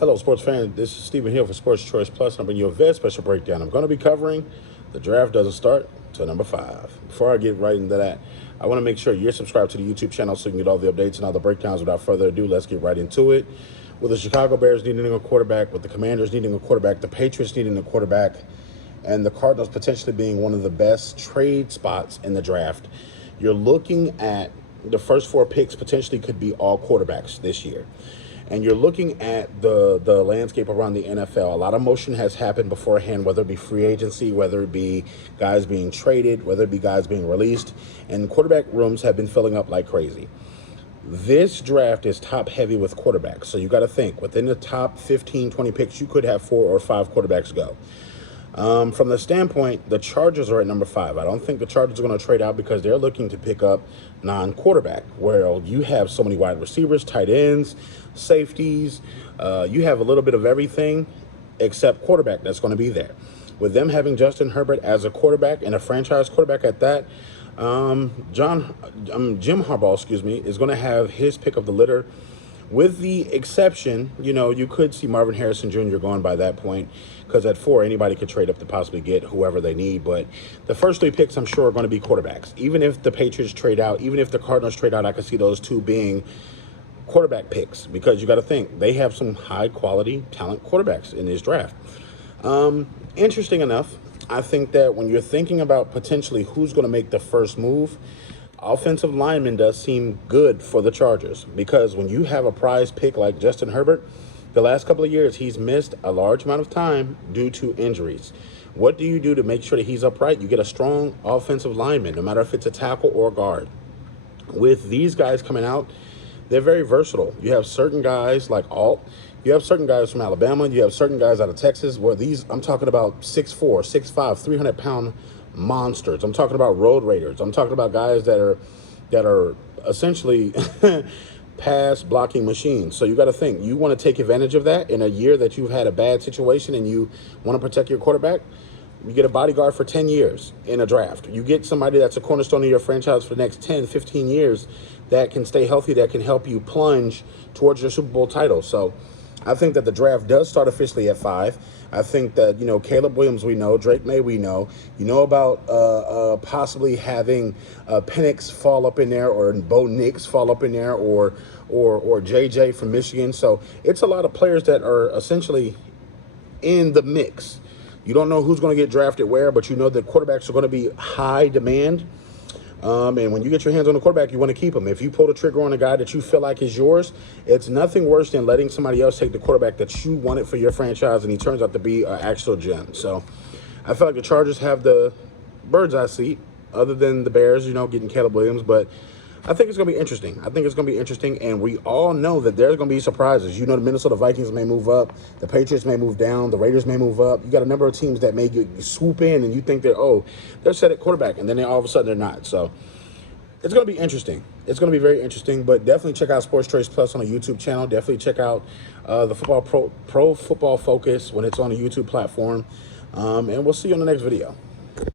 Hello, sports fans. This is Stephen Hill for Sports Choice Plus. I'm bringing you a very special breakdown. I'm going to be covering the draft doesn't start till number 5. Before I get right into that, I want to make sure you're subscribed to the YouTube channel so you can get all the updates and all the breakdowns. Without further ado, let's get right into it. With the Chicago Bears needing a quarterback, with the Commanders needing a quarterback, the Patriots needing a quarterback, and the Cardinals potentially being one of the best trade spots in the draft, you're looking at the first 4 picks potentially could be all quarterbacks this year. And you're looking at the landscape around the NFL. A lot of motion has happened beforehand, whether it be free agency, whether it be guys being traded, whether it be guys being released, and quarterback rooms have been filling up like crazy. This draft is top heavy with quarterbacks. So you got to think within the top 15, 20 picks, you could have 4 or 5 quarterbacks go. From the standpoint, the Chargers are at number 5. I don't think the Chargers are going to trade out because they're looking to pick up non-quarterback, where you have so many wide receivers, tight ends, safeties. You have a little bit of everything except quarterback that's going to be there. With them having Justin Herbert as a quarterback and a franchise quarterback at that, Jim Harbaugh, is going to have his pick of the litter. With the exception, you could see Marvin Harrison Jr. gone by that point because at 4, anybody could trade up to possibly get whoever they need. But the first 3 picks, I'm sure, are going to be quarterbacks. Even if the Patriots trade out, even if the Cardinals trade out, I could see those 2 being quarterback picks because you got to think they have some high-quality talent quarterbacks in this draft. Interesting enough, I think that when you're thinking about potentially who's going to make the first move, offensive lineman does seem good for the Chargers because when you have a prize pick like Justin Herbert, the last couple of years he's missed a large amount of time due to injuries. What do you do to make sure that he's upright? You get a strong offensive lineman, no matter if it's a tackle or a guard. With these guys coming out, they're very versatile. You have certain guys like Alt. You have certain guys from Alabama. You have certain guys out of Texas where I'm talking about 6'4", 6'5", 300-pound monsters. I'm talking about road raiders. I'm talking about guys that are essentially pass blocking machines. So you got to think, you want to take advantage of that in a year that you've had a bad situation and you want to protect your quarterback. You get a bodyguard for 10 years in a draft. You get somebody that's a cornerstone of your franchise for the next 10, 15 years that can stay healthy, that can help you plunge towards your Super Bowl title. So I think that the draft does start officially at 5. I think that, Caleb Williams we know, Drake May we know. You know about possibly having Penix fall up in there or Bo Nix fall up in there or JJ from Michigan. So it's a lot of players that are essentially in the mix. You don't know who's going to get drafted where, but you know that quarterbacks are going to be high demand. And when you get your hands on a quarterback, you want to keep him. If you pull the trigger on a guy that you feel like is yours, it's nothing worse than letting somebody else take the quarterback that you wanted for your franchise, and he turns out to be an actual gem. So I feel like the Chargers have the bird's eye seat, other than the Bears, getting Caleb Williams. But I think it's going to be interesting. I think it's going to be interesting, and we all know that there's going to be surprises. The Minnesota Vikings may move up, the Patriots may move down, the Raiders may move up. You got a number of teams that may swoop in, and you think they're set at quarterback, and then all of a sudden they're not. So it's going to be interesting. It's going to be very interesting, but definitely check out Sports Choice Plus on the YouTube channel. Definitely check out the Pro Football Focus when it's on the YouTube platform, and we'll see you on the next video.